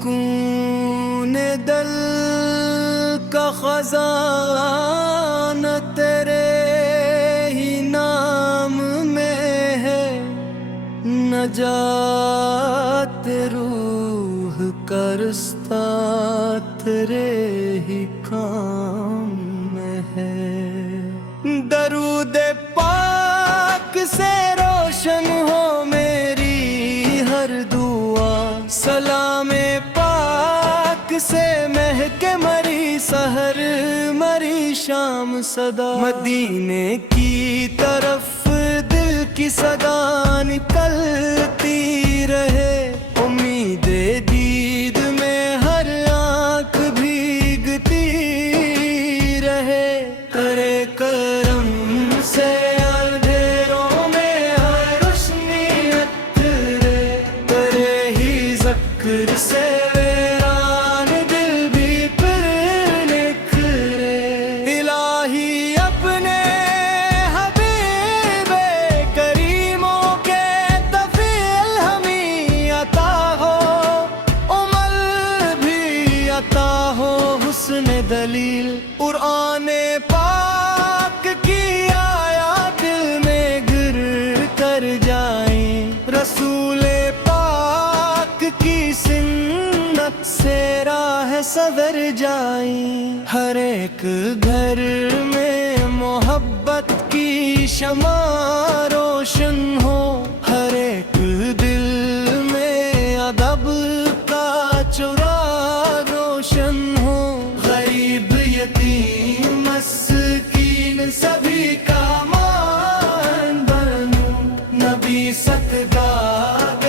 سکون دل کا خزانہ تیرے ہی نام میں ہے، نجات روح کا رستہ تیرے ہی کام میں ہے۔ درود پاک سے روشن ہو میری ہر دعا، سلام پاک سے مہکے مری سحر مری شام صدا، مدینے کی طرف دل کی صدا نکلتی رہے، امید دید میں ہر آنکھ بھیگتی رہے، کرے کرم سے اندھیروں میں ہر روشنی اترے، کرے ہی ذکر سے ویران دل بھی پھر نکھرے، الہی اپنے حبیب کریموں کے تفیل ہمیں عطا ہو، عمل بھی عطا ہو حسن دلیل، قرآن پاک کی آیات دل میں گر کر جائیں، رسول پاک کی سنت سے راہ سور جائیں، ہر ایک گھر میں محبت کی شمع روشن ہو، ہر ایک دل میں ادب کا چراغ روشن ہو، غریب یتیم مسکین سبھی کا مان بنوں، نبی صدگاہ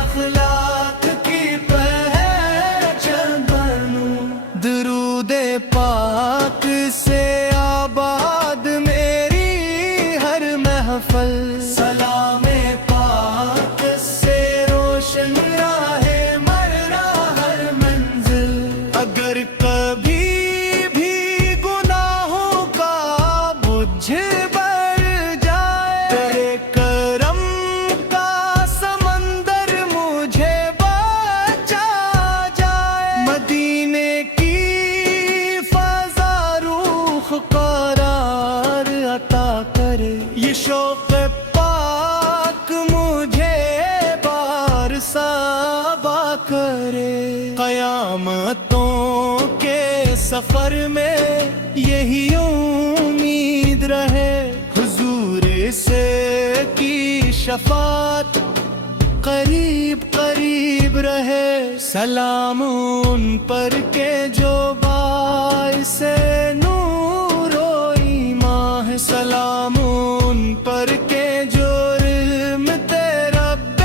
اخلاق کی پہچان بنوں، درود پاک سے آباد میری ہر محفل، سلام پاک سے روشن راہ مرنا ہر منزل، اگر کبھی بھی گناہوں کا بجھ بڑھ جائے، تیرے کرم کا سمندر مجھے بچا جائے، مدینے کی فضا روح قرار عطا کرے، یہ شوق پاک مجھے بار سابا کرے، قیامتوں کے سفر میں یہی امید رہے، حضور سے کی شفاعت قریب قریب رہے، سلام ان پر کے جو باعث نور و ایمان ہے، سلام ان پر کے جو رحمت رب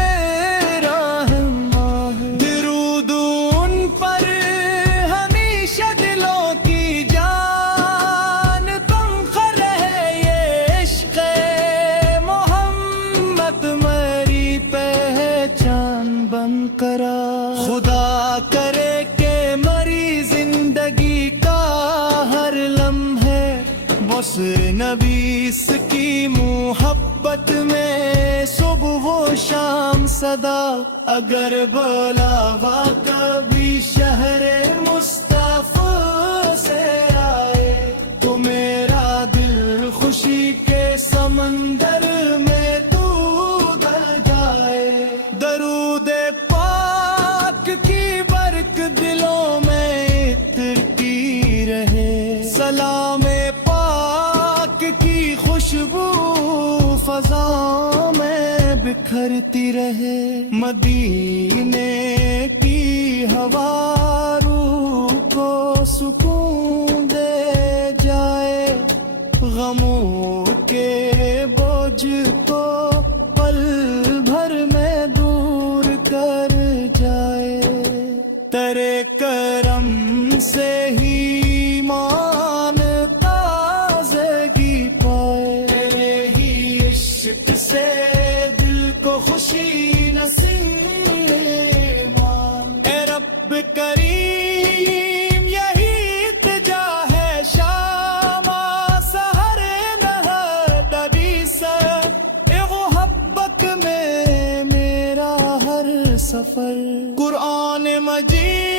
رحماں ہے، درود ان پر ہمیشہ دلوں کی جان تنخر ہے، یہ عشق محمد میری پہچان بن کرا، خدا کرے کہ مری زندگی کا ہر لمحے بس نبیس کی محبت میں صبح و شام صدا، اگر بلاوا کبھی شہر مصطفیٰ سے آئے تو میرا دل خوشی کے سمندر میں ڈوب جائے، درود پاک کی برکت دلوں میں اترتی رہے، سلام پاک کی خوشبو فضاؤں میں بکھرتی رہے، مدینے کی ہوا روح کو سکون دے جائے، غموں کے بوجھ کو پل بھر میں دور کر جائے، تیرے کرم سے ہی ایمان تازگی پائے، تیرے ہی عشق سے دل کو خوشی نصیب ایمان، اے رب کریم یہی التجا ہے، شام سحر نہر ڈبی سے، اے محبت میں میرا ہر سفر، قرآن مجید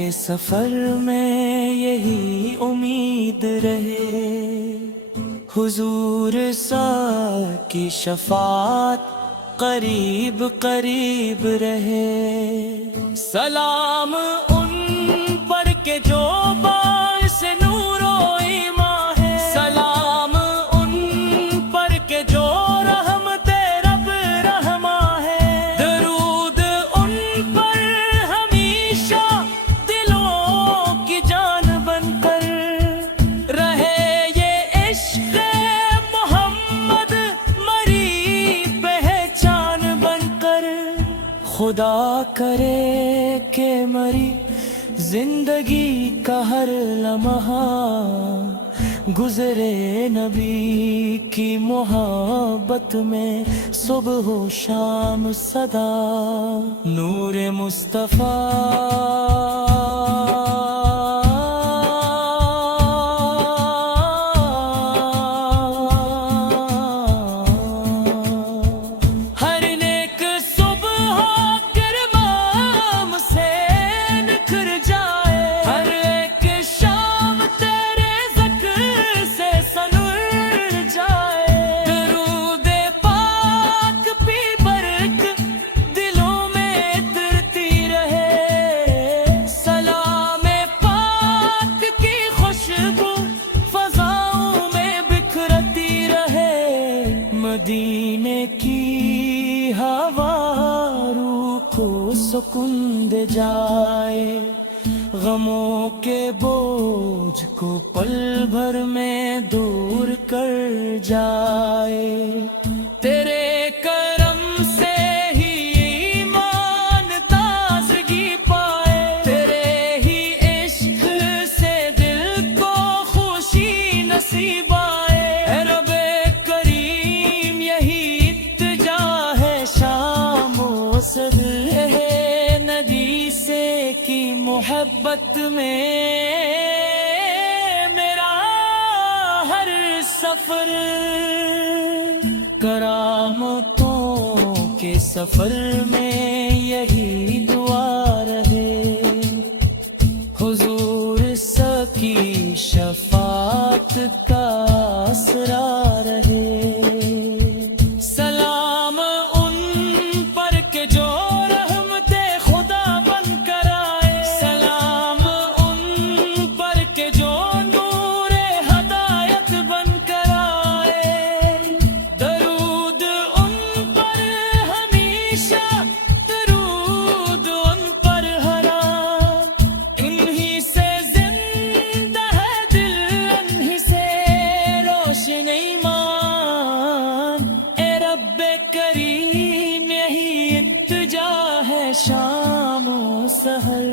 کے سفر میں یہی امید رہے، حضور سا کی شفاعت قریب قریب رہے۔ سلام ان پر کہ جو باعث نور و ایمان ہے، سلام ان پر کہ جو رحمت رب رحماں ہے، درود ان پر ہمیشہ دلوں کی جان بن کر رہے، یہ عشق محمد مری پہچان بن کر۔ خدا کرے کہ مری زندگی کا ہر لمحہ گزرے نبی کی محبت میں، صبح و شام صدا نور مصطفیٰ۔ مدینے کی ہوا روح کو سکون دے جائے، غموں کے بوجھ کو پل بھر میں دور کر جائے۔ تیرے کرم سے ہی ایمان تازگی پائے، تیرے ہی عشق سے دل کو خوشی نصیب آئے۔ اے رب کریم یہی التجا ہے شام و صبح ہے نبی سے کی محبت میں میرا ہر سفر، کرامتوں کے سفر میں یہی دعا رہے، حضور سکی شفاعت کا آسرا رہے۔ سلام ان پر کہ جو رحمت خدا بن کر آئے، سلام ان پر کہ جو نور ہدایت بن کر آئے، درود ان پر ہمیشہ، درود ان پر ہرا، انہی سے زندہ ہے دل، انہی سے روشن ایمان۔ اے رب کریم یہی التجا ہے شام و سحر،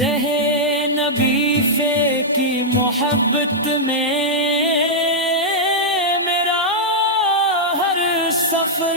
رہے نبی فے کی محبت میں میرا ہر سفر۔